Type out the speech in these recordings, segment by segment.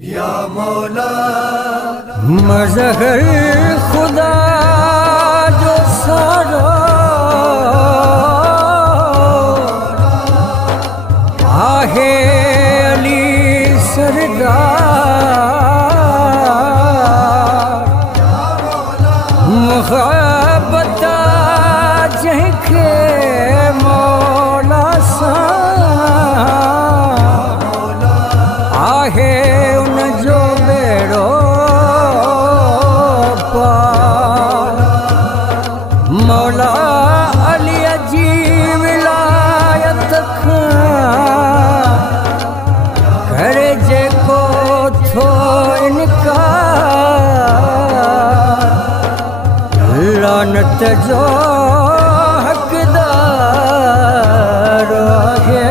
या मौला मज़हर खुदा जो सारा आहे अली सरदार मुहब्बत जंहिंखे मौला सां आहे उन जो बेड़ो पार। मौला अली जी विलायत खां करे जेको थो इनकार लानत जो हक़दार आहे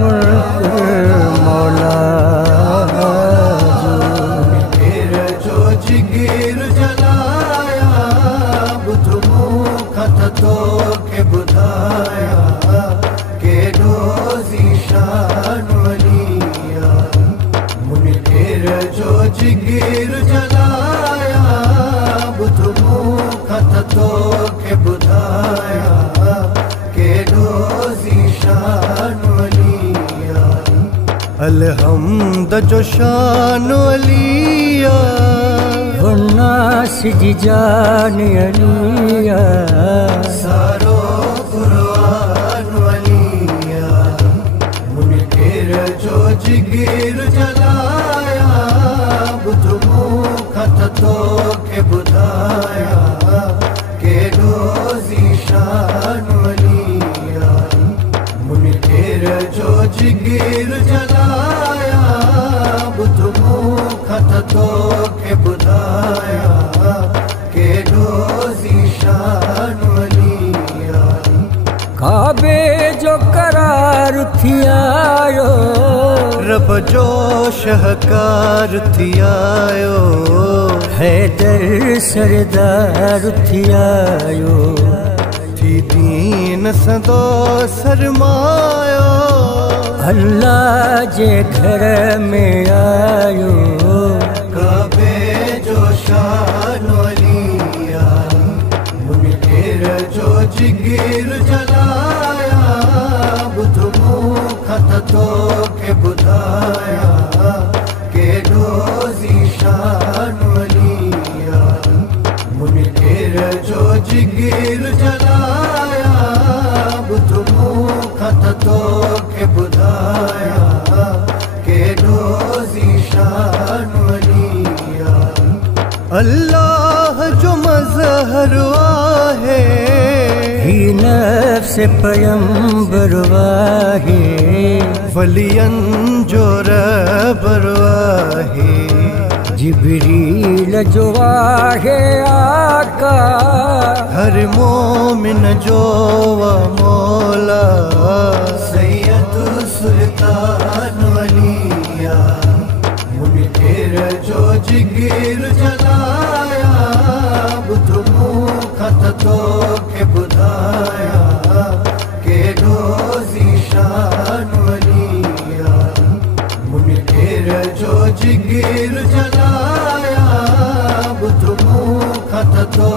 मुल्क मौला जो जिगर जलाया बुध मुख तो के बुधाया के डोज़ी शान वलिया मुनकर जो जिगर जलाया बुध मुख तो के बुधाया के डोज़ी शान वलिया अलहम्द जो शान वलिया वन्नास जी जान अलिया सारो कुरान वलिया मुनकर जो जिगर जलाया बुध मुख तो के बुधाया के डोज़ी शान वलिया मुनकर जो जिगर जलाया बुध मुख तो के बुधाया के डोज़ी शान वलिया काबे जो करार थी आयो रब जो शहकार थी आयो हैदर सरदार थी आयो थी दीन सदो सरमायो अल्लाह जे घर में आयो काबे जो शान वलिया मुनकर जो जिगर जलाया बुध मुख तो के बुधाया के डोज़ी शान वलिया मुनकर जो जिगर जलाया बुध मुख तो के बुधाया के डोज़ी शान वलिया अल्लाह जो मज़हर आहे ही नफ्स पैगंबर वाहे वलियन जो रबर आहे जिब्रील जो आहे आका हर मोमिन जो व मौला सैयद सुल्तान वलिया मुनकर जो जिगर जलाया बुध मुख तो के बुधाया के डोज़ी शान वलिया मुनकर जो जिगर जलाया बुध मुख तो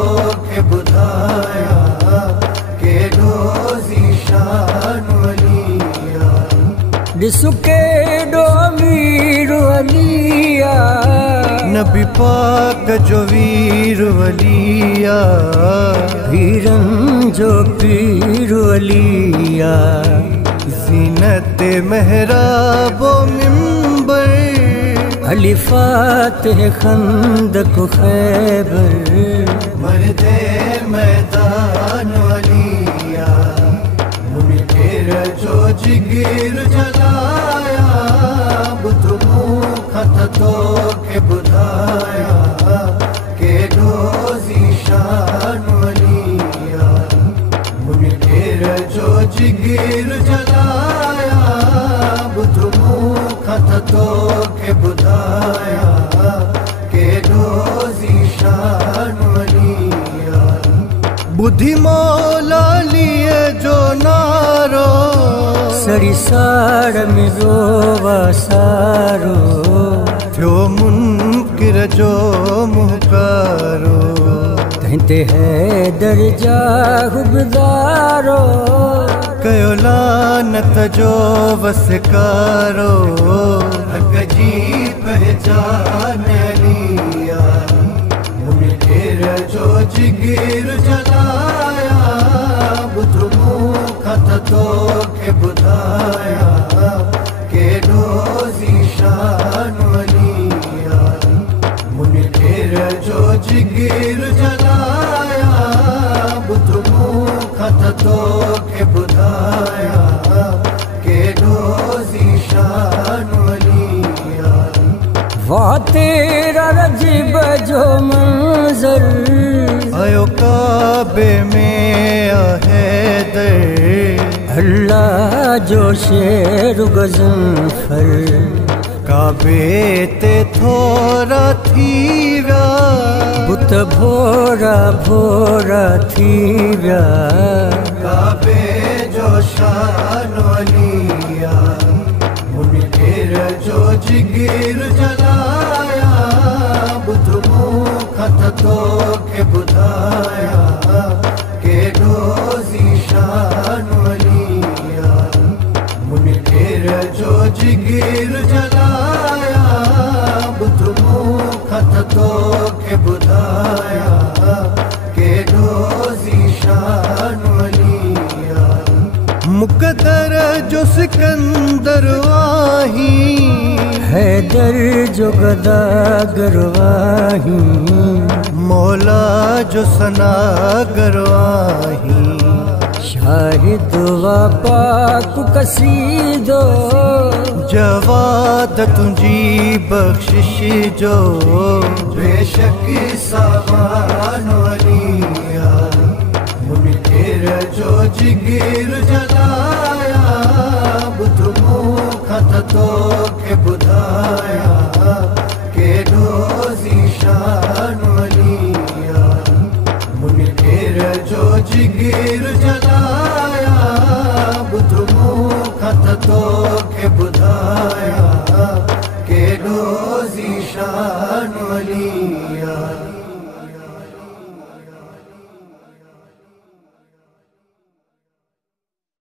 के बुधाया के डोज़ी शान वलिया ॾिसु केॾो अमीर वलिया नबी पाक जो वीर वलिया पीरनि जो पीर वलिया ज़ीनत महराबो मिंबर अली फातिह खंदक खैबर मर्दे मैदान वलिया मुनकर जो जिगर जलाया बुध मुख तो के बुधाया के डोज़ी शान वलिया मुनकर जो जिगर जलाया बुध मुख तो के बुधाया के डोज़ी शान वलिया बुद्धि मौला लिए जो नारो सड़ी साड़ में रोवा सारो थियो जो मुहकारो कहते हैं दर्जा गुज़ारो कयो लानत जो वसकारो हक जी पहचान लिया मुनकेर जो जिगिर जलाया बुध मुखत तो के बुधाया के डोजी शान लिया मुनकेर जो जिगिर जलाया बुध मुखत तो के बुधाया के डोजी शान लिया वाह तेरा रजीब जो मंजर आयो काबे में हैदर अल्लाह जो शेर गज़नफर काबे ते थोरा थी व्या बुत भोरा भोरा थी व्या काबे जो शान लिया मुनकेर जो जिगिर जलाया बुध मुखत तो के बुधाया के डोजी शान लिया मुनकेर जो जिगिर जलाया बुध मुखत तो के बुधाया के डोजी शान लिया मुकद्दर जो सिकंदर आही हैदर जो गदागर वाही मौला जो सनागर आही शाहिद वा पाक कसीदो जवाद तुझी बख्शिश जो बेशक सामान लिया मुनकेर जो जिगिर जलाया बुध मुखत तो के बुधाया के डोजी शान लिया मुनकेर जो जिगिर जलाया बुध मुखत तो के बुधाया के डोजी शान